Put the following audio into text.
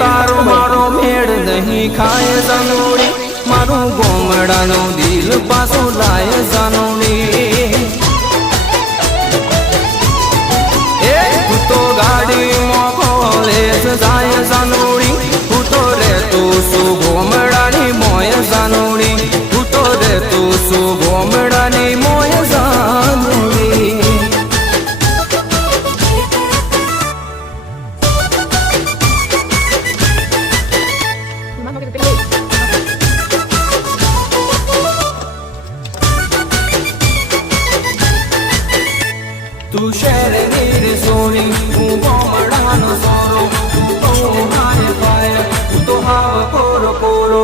तारो मारो मेड़ नहीं खाए जानोड़ी मारू गोमड़ानो दिल पासो लाए जानोड़ी तू तो गाड़ी मोले जाए जानोड़ी तू तो रे तू सु गोमड़ानी मोय जानोड़ी तू तो रे तू सु गोमड़ानी मोय जानोड़ी तू शहर नीर सोनी तू गोमड़ानो सोरो तू तो हाय पाए तू तो हाव पोरो पोरो